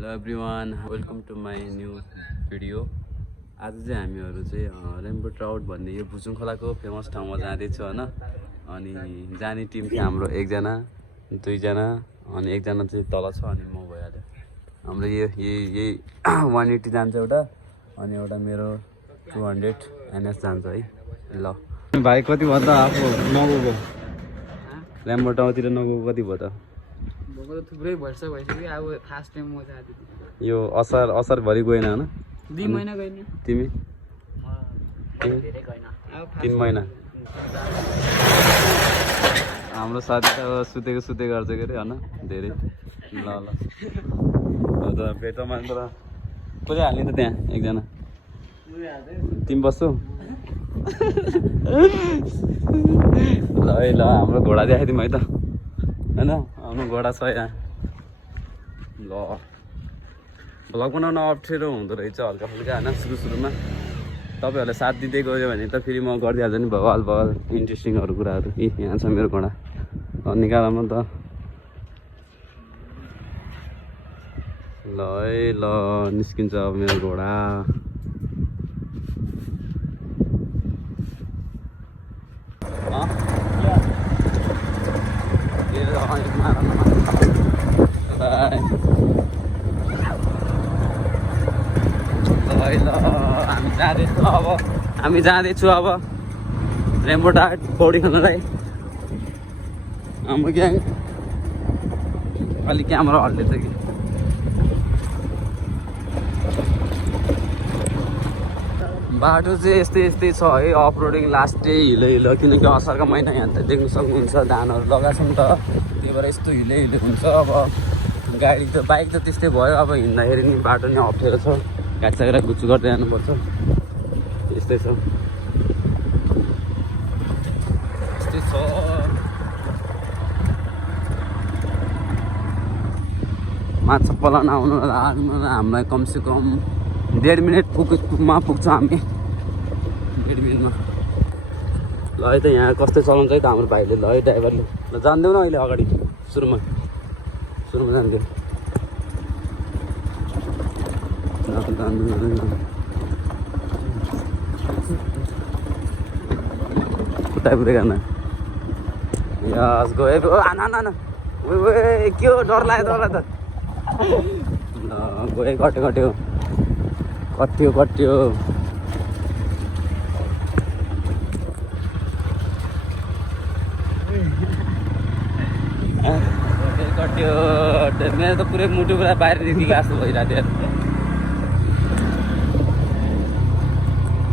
Hello everyone, welcome to my new video. आज चाहिँ हामीहरू चाहिँ रेनबो ट्राउट भन्ने यो भुजुङ खोलाको फेमस ठाउँमा जाँदैछु होइन। अनि जाने टिम चाहिँ हाम्रो एकजना, दुईजना अनि एकजना चाहिँ तल छ अनि म भइहाल्यो। हाम्रो यही 180 जान्छ एउटा अनि एउटा मेरो 200 NS जान्छ है। ल भाइ कति भयो त आफू नगएको? रेनबो टाउतिर नगएको कति भयो त? थुप्रै वर्ष भइसक्यो। अब फर्स्ट टाइम म जाँदै यो असार भरि गएन होइन? 2 महिना गएन। तिमी? धेरै गएन। 3 महिना। हाम्रो साथी त सुतेको गर्छ के अरे होइन धेरै। ल पेटोमा त कसले हाल्ने त त्यहाँ एकजना? तिमी बस्छौ? ल है ल, हाम्रो घोडा देखाइदिउँ है त होइन? हाम्रो घोडा छ यहाँ। ल भ्लग बनाउन अप्ठ्यारो हुँदो रहेछ हल्का फुल्का होइन सुरुमा। तपाईँहरूले साथ दिँदै गयो भने त फेरि म गरिदिइहाल्छु नि भवाल इन्ट्रेस्टिङहरू कुराहरू। यहाँ छ मेरो घोडा निकालमा त। ल है ल, निस्किन्छ अब मेरो घोडा। हामी जाँदैछु अब रेनबो टाउट पौडी खेल्नलाई। हाम्रो ग्याङ अलिक क्यामेरा हल्लिन्छ कि बाटो चाहिँ यस्तै छ है। अफ रोडिङ लास्टै हिलो किनकि असारको महिना यहाँ त देख्नु सक्नुहुन्छ धानहरू लगाएको छ नि त, त्यही भएर यस्तो हिलो हुन्छ। अब गाडी त बाइक त त्यस्तै भयो, अब हिँड्दाखेरि नि बाटो नि अप्ठ्यारो छ, घाँचाएर गुच्छु गर्दै जानुपर्छ। यस्तै छ माछा पलाउन आउनु लाग्नु हामीलाई कमसेकम 1.5 मिनट पुग्छौँ हामी। 1.5 मिनटमा। ल है त यहाँ कस्तो चलाउँछ है त हाम्रो भाइले। ल है ड्राइभरले। ल जान्दैनौँ न अहिले अगाडि सुरुमा जान्थ्यो। खुट्टा गर्न यस गयो। आना के हो, डर लाग्यो तँलाई त? ल गयो, कट्यो मेरो त पुरै मुटु पुरा बाहिर निस्किएको जस्तो भइरहेको थियो।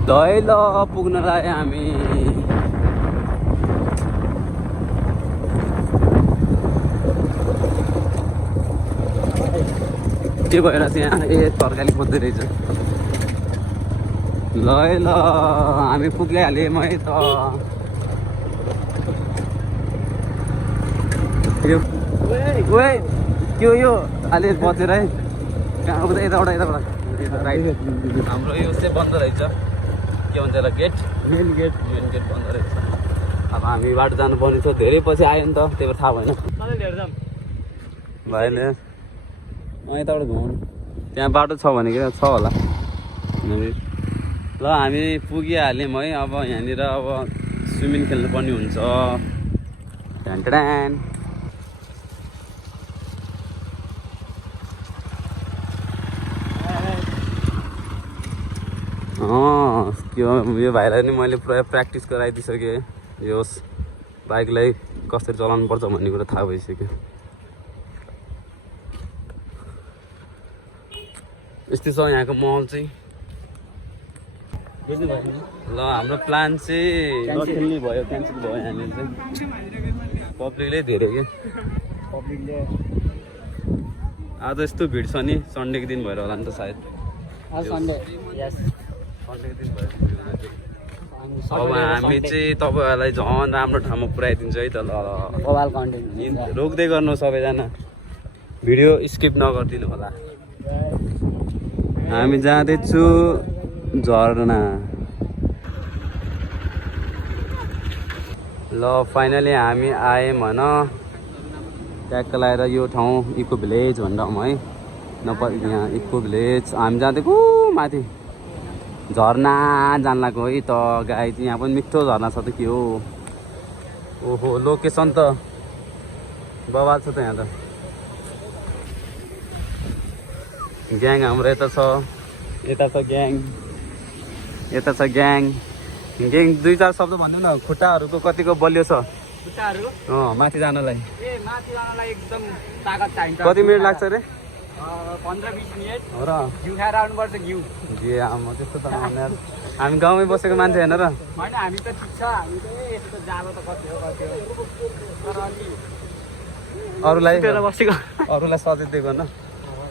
ल पुग्नलाई हामी के भएर चाहिँ यहाँ तरकारी खोज्दै रहेछ। ल हामी पुगिहाल्यौँ है त। यो अलि बचेर है कहाँ यताबाट राइट। हाम्रो यो चाहिँ बन्द रहेछ, के भन्छ र मेन गेट बन्द रहेछ। अब हामी बाटो जानुपर्ने छ, धेरै पछि आयो नि त, त्यही भएर थाहा भएन भाइले। यताबाट घुमाउनु, त्यहाँ बाटो छ भने छ होला। ल हामी पुगिहाल्यौँ है। अब यहाँनिर अब स्विमिङ खेल्नुपर्ने हुन्छ। के यो भाइलाई नि मैले पुरा प्र्याक्टिस गराइदिइसकेँ। यो बाइकलाई कसरी चलाउनु पर्छ भन्ने कुरा थाहा भइसक्यो। यस्तै छ यहाँको माहौल चाहिँ। ल हाम्रो प्लान चाहिँ क्यान्सल भयो यहाँनिर चाहिँ। पब्लिकले धेरै के आज यस्तो भिड छ नि, सन्डेको दिन भएर होला नि त सायद। अब हामी चाहिँ तपाईँहरूलाई झन् राम्रो ठाउँमा पुऱ्याइदिन्छ है त। ल रोक्दै गर्नु सबैजना, भिडियो स्किप नगरिदिनु होला। हामी जाँदैछु झरना। ल फाइनली हामी आयौँ भन ट्याक्क लगाएर यो ठाउँ इको भिलेज भनेर है। यहाँ इको भिलेज हामी जाँदैको माथि झरना जान लाग्यो है त गाई चाहिँ। यहाँ पनि मिठो झरना छ त के हो। ओहो लोकेसन त बवाल छ त यहाँ त। ग्याङ हाम्रो यता छ, यता छ ग्याङ, यता छ ग्याङ। ग्याङ 2-4 शब्द भनिदिउँ न, खुट्टाहरूको कतिको बलियो छ खुट्टाहरू माथि जानलाई। माथि जानलाई एकदम तागत चाहिन्छ। कति मिनट लाग्छ रे? 15-20 मिनट हो र? घिउ खाएर आउनुपर्छ। घिउ म त्यस्तो त यार, हामी गाउँमै बसेको मान्छे होइन र। होइन हामी त ठिक छ, हामी त यस्तो जालो त कति हो तर अलि अरूलाई बसेको अरूलाई सजेस्ट दिएको न।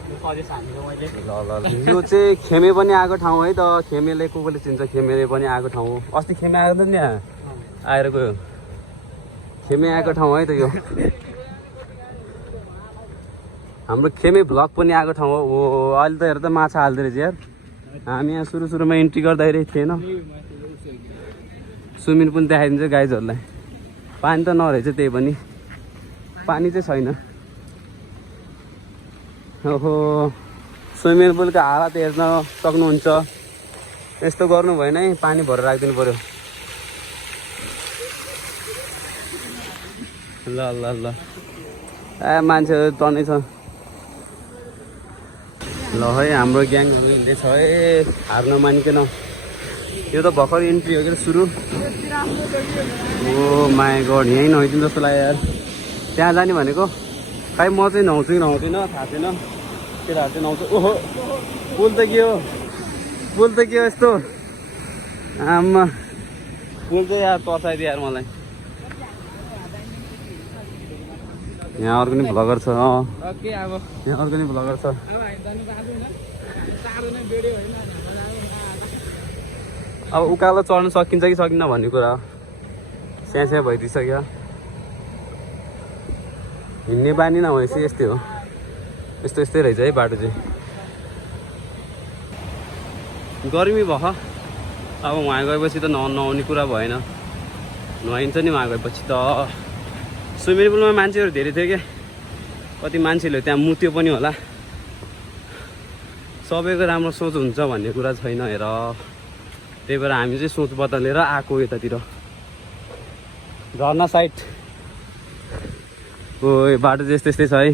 सजेस्ट हानेको मैले। ल यो चाहिँ खेमे पनि आएको ठाउँ है त। खेमेले को कोले चिन्छ, खेमेले पनि आएको ठाउँ हो। अस्ति खेमे आएको थियो नि यहाँ आएर गयो। खेमे आएको ठाउँ है त यो। हाम्रो खेमे भ्लग पनि आएको ठाउँ हो। अहिले त हेर त माछा हाल्दो रहेछ यार। हामी यहाँ सुरुमा इन्ट्री गर्दाखेरि थिएन। स्विमिङ पुल देखाइदिन्छ गाइजहरूलाई। पानी त नरहेछ, त्यही पनि पानी चाहिँ छैन। ओहो स्विमिङ पुलको हालत हेर्न सक्नुहुन्छ। यस्तो गर्नु भएन है, पानी भरेर राखिदिनु पऱ्यो। ल ल ल मान्छेहरू तनै छ। ल है हाम्रो ग्याङहरूले छ है, हार्न मानिकन। यो त भर्खर इन्ट्री हो कि सुरु। ओ माई गड, यहीँ नहुइदिनु जस्तो लाग्यो यार। त्यहाँ जाने भनेको खै म चाहिँ नुहाउँछु कि नुहाउँदिनँ थाहा छैन। केटाहरू चाहिँ नुहाउँछ। ओहो पुल त के हो, पुल त के हो यस्तो। आमा पुल चाहिँ यार तर्साइदियो यार मलाई। यहाँ अर्को नि भ्लगर छ। यहाँ अर्को नि भ्लगर छ। अब उकालो चढ्नु सकिन्छ कि सकिन्न भन्ने कुरा स्यास्या भइदिइसक्यो। हिँड्ने बानी नभएपछि यस्तै हो। यस्तै रहेछ है बाटो चाहिँ। गर्मी भयो। अब वहाँ गएपछि त नहुने कुरा भएन। नुहाइन्छ नि वहाँ गएपछि त। स्विमिङ पुलमा मान्छेहरू धेरै थियो क्या। कति मान्छेले त्यहाँ मुत्यो पनि होला। सबैको राम्रो सोच हुन्छ भन्ने कुरा छैन हेर। त्यही भएर हामी चाहिँ सोच बदलेर आएको यतातिर झर्ना साइड। ओ बाटो चाहिँ यस्तै छ है,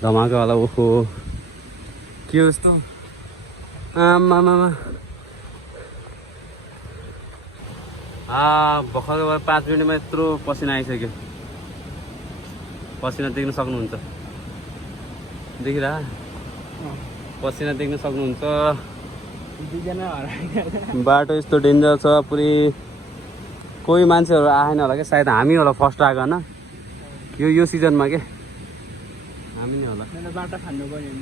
धमाका होला। ओहो के हो यस्तो। आमामा भर्खर 5 मिनटमा यत्रो पसिना आइसक्यो। पसिना देख्न सक्नुहुन्छ, देखिरह पसिना देख्न सक्नुहुन्छ। बाटो यस्तो डेन्जर छ पुरै। कोही मान्छेहरू आएन होला क्या, सायद हामी होला फर्स्ट आएको होइन यो सिजनमा के। हामी नै होला। बाटो फान्नु पर्यो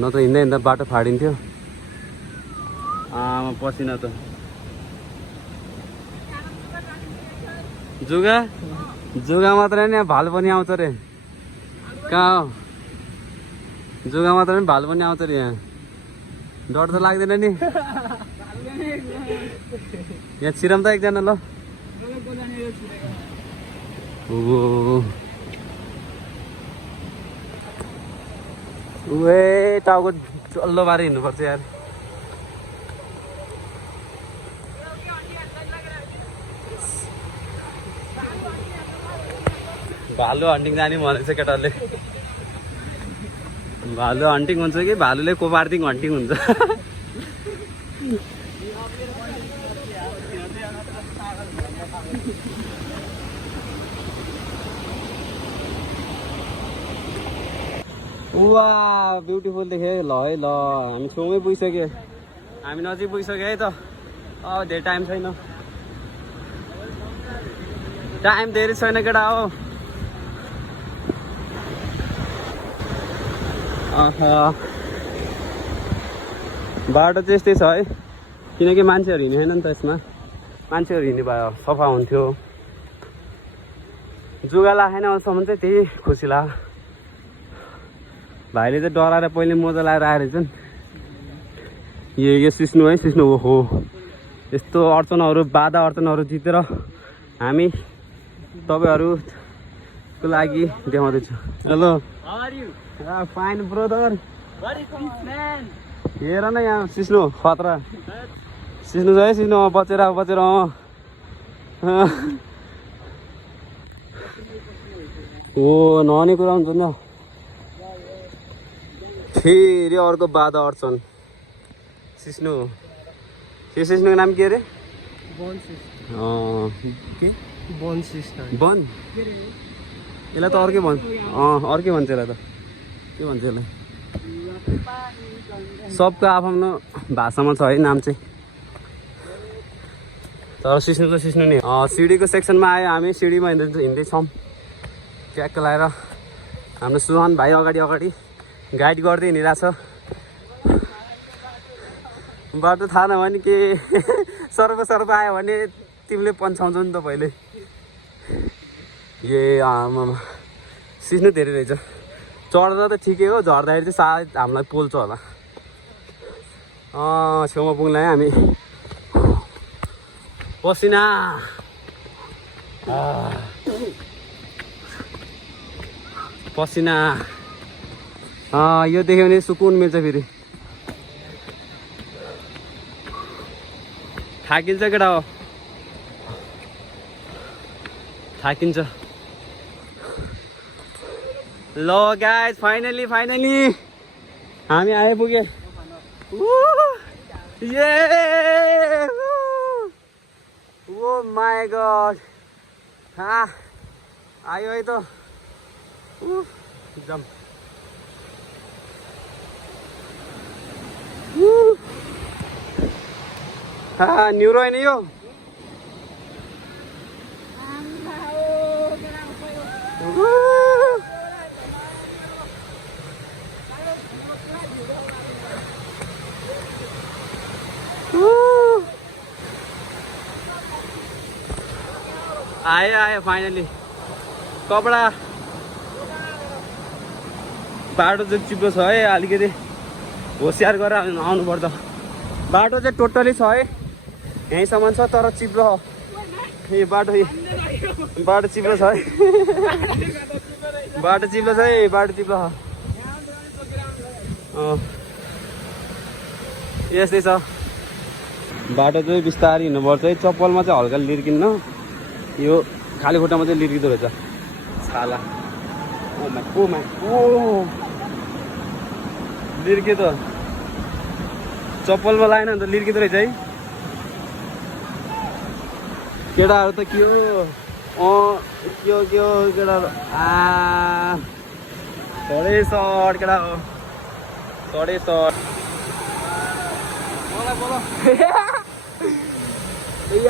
नत्र हिँड्दा हिँड्दा बाटो फाडिन्थ्यो। पसिना त जुगा मात्रै नि भालु पनि आउँछ रे। कहाँ हो जुगा मात्रै नि भालु पनि आउँछ रे। यहाँ डर त लाग्दैन नि। यहाँ छिरम त एकजना ल। टाउको चल्लो बारे हिँड्नुपर्छ यार। भालु हन्टिङ जाने भनेको छ केटाले। भालु हन्टिङ हुन्छ कि भालुले कोपार्दिङ हन्टिङ हुन्छ। वा ब्युटिफुल देखेँ। ल है ल हामी छेउमै पुगिसक्यो। हामी नजिक पुगिसक्यो है त। अब धेरै टाइम छैन। टाइम धेरै छैन केटा हो। बाटो चाहिँ यस्तै छ है, किनकि मान्छेहरू हिँडेन नि त यसमा। मान्छेहरू हिँड्ने भयो सफा हुन्थ्यो। जुगा लाखेन अहिलेसम्म चाहिँ त्यही खुसी लाग्यो। भाइले चाहिँ डराएर पहिले मोजा लाएर आएर चाहिँ यो सिस्नु है सिस्नु। हो यस्तो अडचनहरू बाधा अडचनहरू जितेर हामी तपाईँहरू को लागि देखाउँदैछु। Hello How are you? Fine brother. What is this man? हेर न यहाँ सिस्नु खतरा सिस्नु छ है सिस्नु बचेर बचेर ओ नहुने कुरा हुन्छ नि फेरि अर्को बाधा अड्छन् सिस्नु यो सिस्नुको नाम के अरे के Bone sister. वन यसलाई त अर्कै भन्छ अर्कै भन्छ यसलाई त के भन्छ यसलाई सबको आफ्नो भाषामा छ है नाम चाहिँ तर सिस्नु त सिस्नु नि सिडीको सेक्सनमा आयो हामी सिडीमा हिँड्दैछौँ ट्याक्क लगाएर हाम्रो सुहान भाइ अगाडि अगाडि गाइड गर्दै हिँडिरहेछ बाटो थाहा नभए नि के सर्व आयो भने तिमीले पन्छाउँछौ नि त पहिले ए आमामा सिस्नु धेरै रहेछ चढ्दा त ठिकै हो झर्दाखेरि चाहिँ सायद हामीलाई पोल्छ होला छेउमा पुग्ला है हामी पसिना पसिना यो देख्यो भने सुकुन मिल्छ फेरि थाकिन्छ केटा हो थाकिन्छ ल गाइज फाइनली हामी आइपुगे ओ माय गॉड आयो है त एकदम न्युरो होइन यो आयो फाइनली कपडा बाटो चाहिँ चिप्लो छ है अलिकति होसियार गरेर आउनुपर्छ बाटो चाहिँ टोटली छ है यहीँसम्म छ तर चिप्लो यो बाटो चिप्लो छ है बाटो चिप्लो छ है बाटो चिप्लो छ यस्तै छ बाटो चाहिँ बिस्तारै हिँड्नुपर्छ है चप्पलमा चाहिँ हल्का लिर्किन्न यो खाली खुट्टामा चाहिँ लिर्किँदो रहेछ छाला ओ लिर्के त चप्पलमा लाएन भने त लिर्किँदो रहेछ है केटाहरू त के हो के हो केटाहरू सडे सर्ट केटा हो सडे सर्ट बोला यही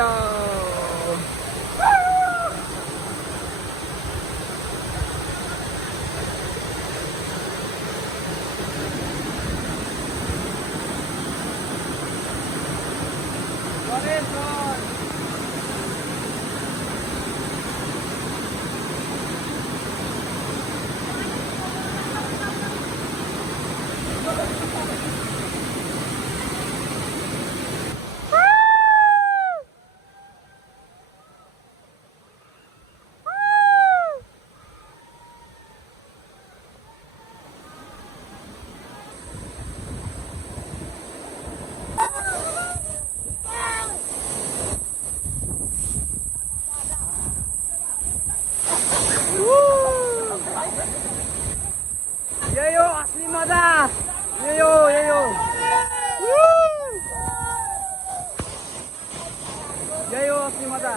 हो असली मजा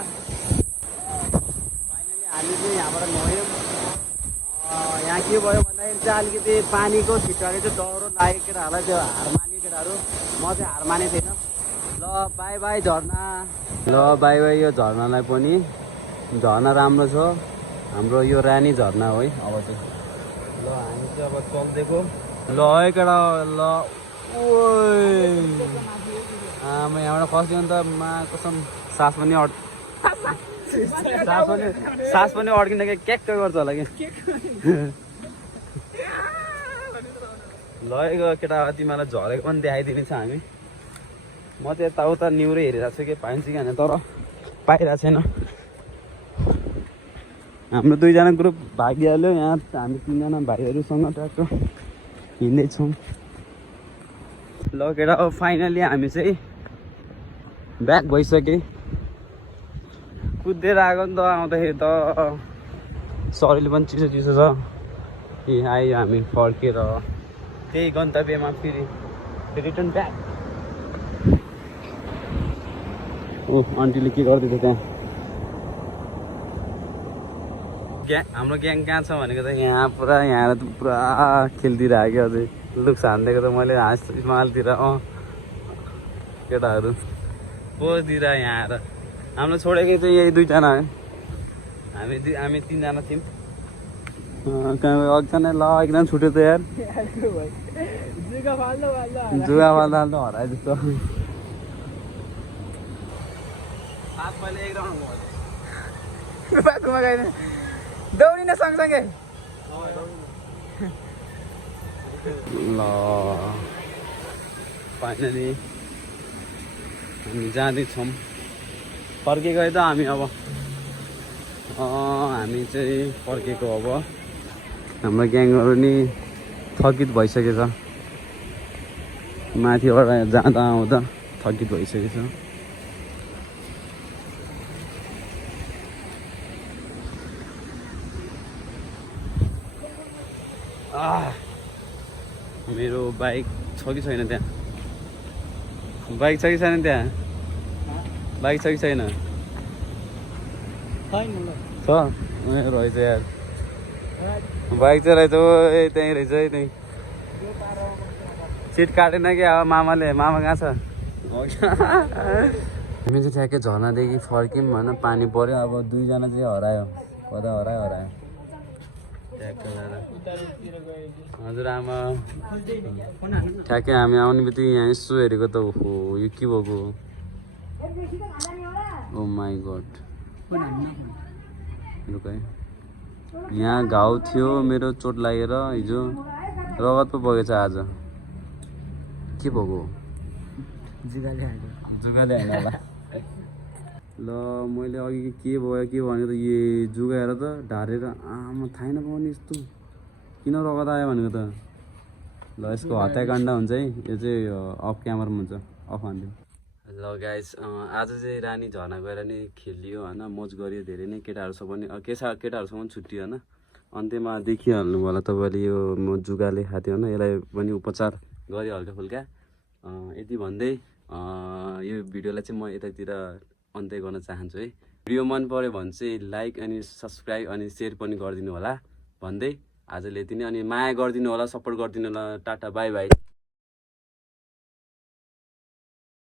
फाइनली हामी चाहिँ यहाँबाट गयौँ यहाँ के भयो भन्दाखेरि चाहिँ अलिकति पानीको छिट्टाले चाहिँ डह्रो लागेको केटाहरूलाई त्यो हार माने केटाहरू म चाहिँ हार माने थिएन ल बाई बाई झर्ना ल बाई बाई यो झर्नालाई पनि झर्ना राम्रो छ हाम्रो यो रानी झर्ना हो है अब चाहिँ ल हामी चाहिँ अब चल्दिएको ल है केटा ल म यहाँबाट खस्यो भने त मा कसम सास पनि अड्किँदा के क्याक्क गर्छ होला कि ल केटा तिमीलाई झरेको पनि देखाइदिने छ हामी म चाहिँ यताउता निहुरै हेरिरहेको छु कि पाइन्छ कि होइन तर पाइरहेको छैन हाम्रो 2जना ग्रुप भागिहाल्यो यहाँ हामी 3जना भाइहरूसँग ट्याक्क हिँड्दैछौँ ल केटा अब फाइनली हामी चाहिँ ब्याक भइसक्यो कुदेर आएको नि त आउँदाखेरि त शरीर पनि चिसो चिसो छ यही आयो हामी फर्केर त्यही गन्तव्यमा फेरि रिटर्न ब्याक ओ आन्टीले के गर्दैछ त्यहाँ हाम्रो ग्याङ कहाँ छ भनेको त यहाँ पुरा यहाँ त पुरा खेलिदिइरहेको अझै लुक्स हानिदिएको त मैले हिमालतिर केटाहरू पोज दिएर यहाँ आएर हाम्रो छोडेको चाहिँ यही 2जना हो हामी 3जना थियौँ एकजना ल एकजना छुट्यो त यार जुगा फाल्दा फाल्दा हरायो जस्तो बाटोमा गएन दौडिन सँगसँगै ल फाइनली हामी जाँदैछौँ फर्केको है त हामी अब हामी चाहिँ फर्केको अब हाम्रो ग्याङहरू नि थकित भइसकेछ माथिबाट जाँदा आउँदा थकित भइसकेछ मेरो बाइक छ कि छैन त्यहाँ बाइक छ कि छैन त्यहाँ बाइक छ कि छैन छ रहेछ यार बाइक चाहिँ रहेछ त्यहीँ रहेछ है त्यहीँ सिट काटेन क्या अब मामाले मामा कहाँ छ हामी चाहिँ ठ्याक्कै झर्नादेखि फर्क्यौँ होइन पानी पऱ्यो अब 2जना चाहिँ हरायो कता हरायो हजुर आमा ठ्याक्कै हामी आउने बित्तिकै यहाँ यसो हेरेको त हो यो के भएको ओ माई गड यहाँ घाउ थियो मेरो चोट लागेर हिजो रगत पो बगेछ आज के भएको जुगाले हाल्नु होला ल मैले अघि के भयो भनेको त यो जुगाएर त ढारेर आमा थाहै नपाउने यस्तो किन रगत आयो भनेको त ल यसको हत्याकाण्ड हुन्छ है यो चाहिँ अफ क्यामरामा हुन्छ अफ हान्दिउँ ल गाइस आज चाहिँ रानी झर्ना गएर नि खेलियो होइन मोज गरियो धेरै नै केटाहरूसँग पनि केटाहरूसँग पनि छुट्टियो होइन अन्त्यमा देखिहाल्नु होला तपाईँले यो म जुगाले खाथ्यो होइन यसलाई पनि उपचार गऱ्यो हल्का फुल्का यति भन्दै यो भिडियोलाई चाहिँ म यतातिर अन्त्य गर्न चाहन्छु है भिडियो मन पऱ्यो भने चाहिँ लाइक अनि सब्सक्राइब अनि सेयर पनि गरिदिनु होला भन्दै आजले यति नै अनि माया गरिदिनु होला सपोर्ट गरिदिनु होला टाटा बाई बाई